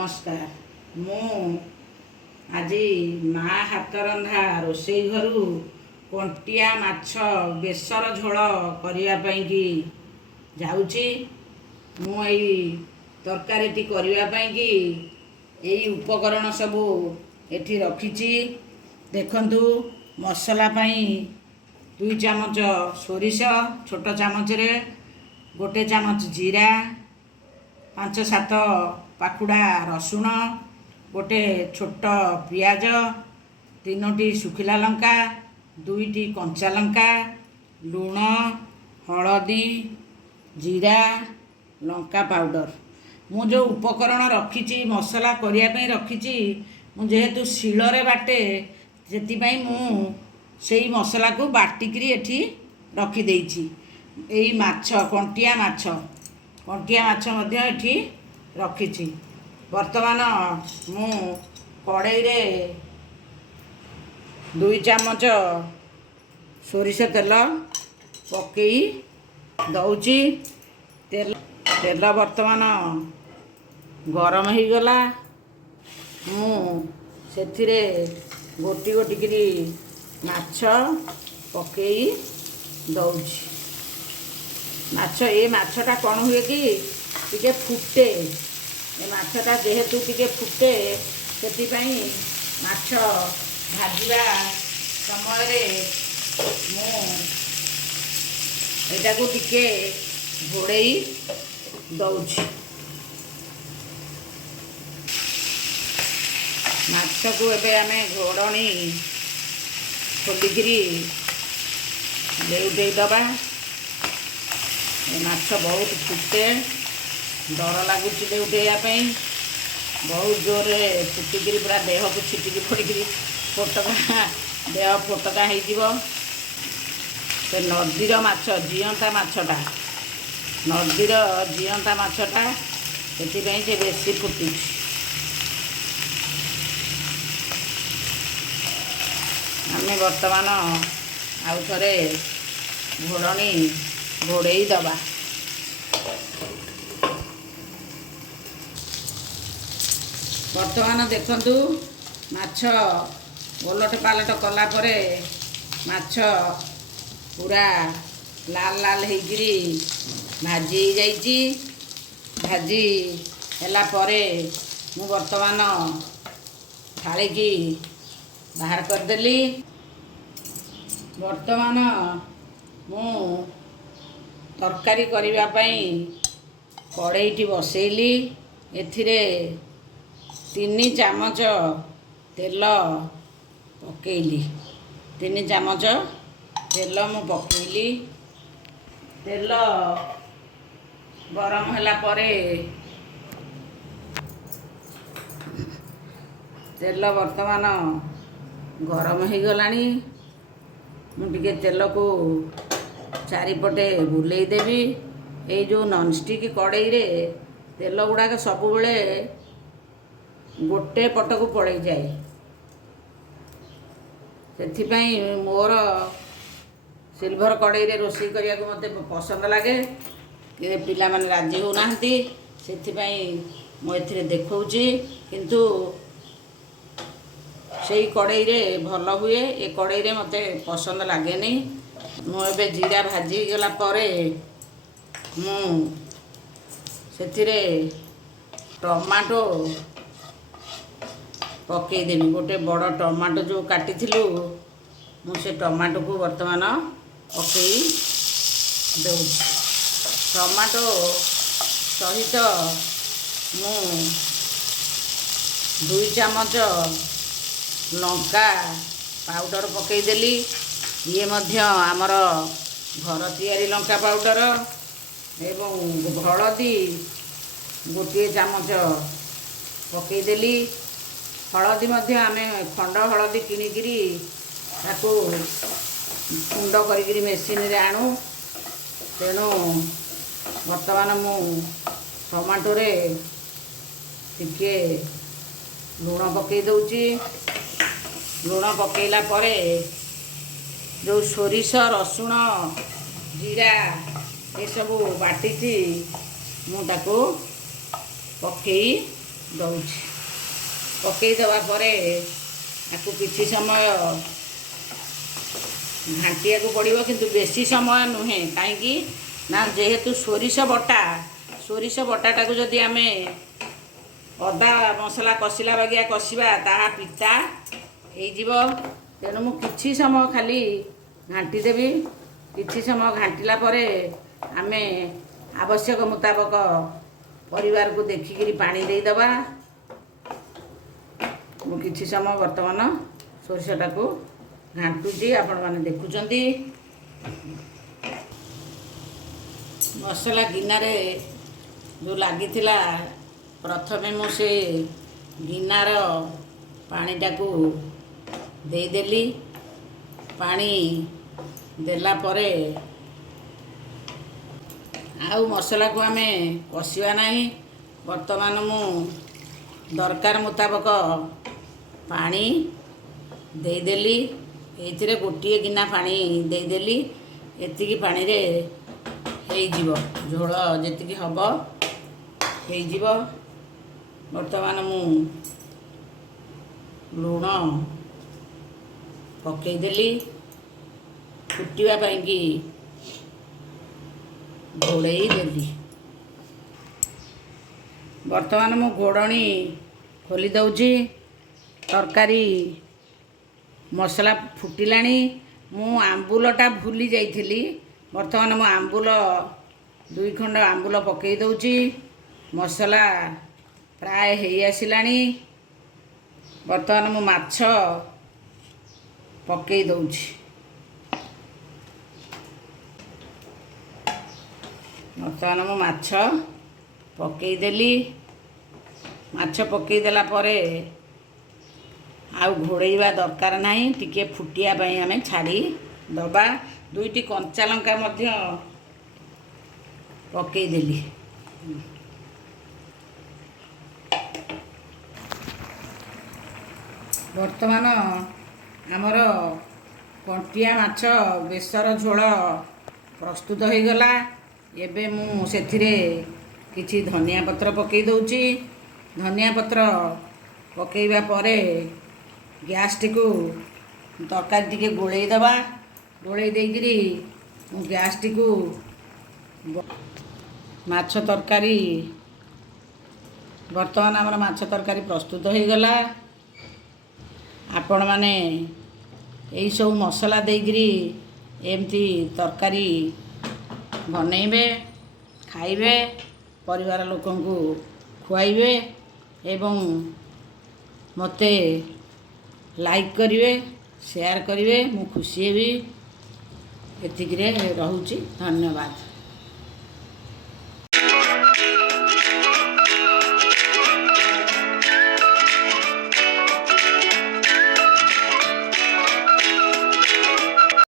नमस्कार। मु आज माँ हाथ रंधा रोसई घर कंटिया माछ बेसर झोल करने की जाऊँगी। मुई तरकारी करने यही उपकरण सबू एठी रखी। देखंतु मसला पाई 2 चामच सोरिष छोट चामच रे, 1 चामच जीरा, 5-7 पाखुड़ा रसुण, 1 छोट पियाज, 3टी सुखिला लंका, 2टी कंचा लंका, लुण, हलदी, जीरा, लंका पाउडर। मु जो उपकरण रखी मसला करने रखी जेहेतु शिଳରେ बाटे से मु सेई मसला को बाटिकी एठी रखी देइछि। एई माछ कंटिया माछ मध्य एठी रखी। वर्तमान मु कड़ाई रे 2 चामच सोरिष तेल पकई दउची। तेल वर्तमान गरम हो गला। मु सेथिरे गोटी गोटी करी माछ पकई दउची। माछटा कौन हुए कि टिके फुटे। ए माछटा जेहेतु टिके फुटे से माछ भाजवा समय मुटा को टिके घोड़ई दउची। माछ को एबे आमे घोड़नी खोलिकी लेउटे दबा। माछ बहुत फुटे, डर लगुच लेउटेया। बहुत जोर फुटिकी पूरा देह को छिटिकी पड़ी फोटका देह फोटका हो। नदीर माछ जीवंता माछटा नदीर जीवंता माछटा से बेसी फुटुची। आमे वर्तमान आउ थरे घोड़नी घोड़ई दबा। वर्तमान देखंतु माछ ओलट पालट कला परे माछ पूरा लाल लाल होइकिरी भाजी जाइछि। भाजी हैला परे मु वर्तमान थाली की बाहर कर देली। वर्तमान मु तरकारी करिबा पई कड़ाईटी बसैली। एथिरे 3 चामच तेल पकेइली। 3 चामच तेल मु पकेइली। तेल गरम होला परे तेल वर्तमान गरम हो गलानी। मुझे तेल को चारिपटे बुलेई देवी। ये जो नॉनस्टिक कड़ाई रे तेल गुड़ाक सब बेले गोटे पट को पड़े जाए। से मोर सिल्वर कड़ाई रे रोषे करिया को मते पसंद लगे। कि पिला माने राजी हो नाहंती से मु एथिरे देखौची। किंतु सेई कड़ाई रे भल हुए, ए कड़ाई रे मते पसंद लगे नहीं। मु एबे जीरा भाजी गला परे मु सेथिरे टमाटो पकई देनी। गोटे बड़ टमाटो जो काटी थिलु मु से टमाटो को वर्तमान पकई देउछि। टमाटो सहित मु 2 चामच लंका पाउडर पकई देली। ये मध्य आमर घर तैयारी लंका पाउडर एवं हलदी 1 चामच पकई देली। हलदी मध्य आमे खंड हलदी किनिकिरी ताको कुंड करिकिरी मेसिन रे आणु। तेणु वर्तमान मु टमाटो रे टिके लुण पकई दउची। लुण पकईला परे जो सोरिष रसुण जीरा ये सब बाटी मुझे पकई ଦେଉଛି। ପକାଇଦେବା ପରେ ତାକୁ କିଛି ସମୟ ଘାଣ୍ଟିବାକୁ ପଡ଼ିବ, କିନ୍ତୁ ବେଶୀ ସମୟ ନୁହେଁ। କାହିଁକି ନା ଯେହେତୁ ସୋରିଷ ବଟାଟାକୁ ଯଦି ଆମେ ଅଦା ମସଲା କଷିଲା ବାଗିଆ କଷିବା ତାହା ପିତା ହେଇଯିବ। ତେଣୁ ମୁଁ କିଛି ସମୟ ଖାଲି ଘାଣ୍ଟି ଦେବି। କିଛି ସମୟ ଘାଣ୍ଟିଲା ପରେ ଆମେ ଆବଶ୍ୟକ ମୁତାବକ ପରିବାରକୁ ଦେଖିକିରି ପାଣି ଦେଇଦେବା। ମୁଁ କିଛି ସମୟ ବର୍ତ୍ତମାନ ସୋରିଷଟାକୁ ଘାଣ୍ଟୁଛି, ଆପଣମାନେ ଦେଖୁଛନ୍ତି। ମସଲା ଗିନାରେ ଯେଉଁ ଲାଗିଥିଲା, ପ୍ରଥମେ ମୁଁ ସେ ଗିନାର ପାଣିଟାକୁ ଦେଇଦେଲି। ପାଣି ଦେଲା ପରେ ଆଉ ମସଲାକୁ ଆମେ କଷିବା ନାହିଁ। ବର୍ତ୍ତମାନ ମୁଁ ଦରକାର ମୁତାବକ ପାଣି ଦେଇଦେଲି। ଏଇଥିରେ ଗୋଟିଏ ଗିନା ପାଣି ଦେଇଦେଲି। ଏତିକି ପାଣିରେ ହେଇଯିବ, ଝୋଳ ଯେତିକି ହେବ ହେଇଯିବ। ବର୍ତ୍ତମାନ ମୁଁ ଲୁଣ ପକାଇଦେଲି। ଫୁଟିବା ପାଇଁକି ଘୋଡ଼େଇ ଦେଲି। ବର୍ତ୍ତମାନ ମୁଁ ଘୋଡ଼ଣି ଖୋଲି ଦେଉଛି। ତରକାରୀ ମସଲା ଫୁଟିଲାଣି। ମୁଁ ଆମ୍ବୁଲଟା ଭୁଲି ଯାଇଥିଲି। ବର୍ତ୍ତମାନ ମୁଁ ଆମ୍ବୁଲ 2 ଖଣ୍ଡ ଆମ୍ବୁଲ ପକାଇ ଦେଉଛି। ମସଲା ପ୍ରାୟ ହେଇ ଆସିଲାଣି। ବର୍ତ୍ତମାନ ମୁଁ ମାଛ ପକାଇ ଦେଉଛି। ବର୍ତ୍ତମାନ ମୁଁ ମାଛ ପକାଇଦେଲି। ମାଛ ପକାଇଦେଲା ପରେ ଆଉ ଘୋଡ଼େଇବା ଦରକାର ନାହିଁ। ଟିକିଏ ଫୁଟିବା ପାଇଁ ଆମେ ଛାଡ଼ି ଦେବା। 2ଟି କଞ୍ଚା ଲଙ୍କା ମଧ୍ୟ ପକାଇଦେଲି। ବର୍ତ୍ତମାନ ଆମର କଣ୍ଟିଆ ମାଛ ବେସର ଝୋଳ ପ୍ରସ୍ତୁତ ହୋଇଗଲା। ଏବେ ମୁଁ ସେଥିରେ କିଛି ଧନିଆ ପତ୍ର ପକାଇ ଦେଉଛି। ଧନିଆ ପତ୍ର ପକାଇବା ପରେ ଗ୍ୟାସ୍ଟିକୁ ତରକାରୀ ଟିକେ ଗୋଳେଇ ଦେବା। ଗୋଳେଇ ଦେଇକରି ମୁଁ ଗ୍ୟାସ୍ଟିକୁ ମାଛ ତରକାରୀ, ବର୍ତ୍ତମାନ ଆମର ମାଛ ତରକାରୀ ପ୍ରସ୍ତୁତ ହୋଇଗଲା। ଆପଣମାନେ ଏଇସବୁ ମସଲା ଦେଇକରି ଏମିତି ତରକାରୀ ବନେଇବେ, ଖାଇବେ, ପରିବାର ଲୋକଙ୍କୁ ଖୁଆଇବେ ଏବଂ ମୋତେ ଲାଇକ୍ କରିବେ, ସେୟାର କରିବେ। ମୁଁ ଖୁସି ହେବି। ଏତିକିରେ ରହୁଛି। ଧନ୍ୟବାଦ।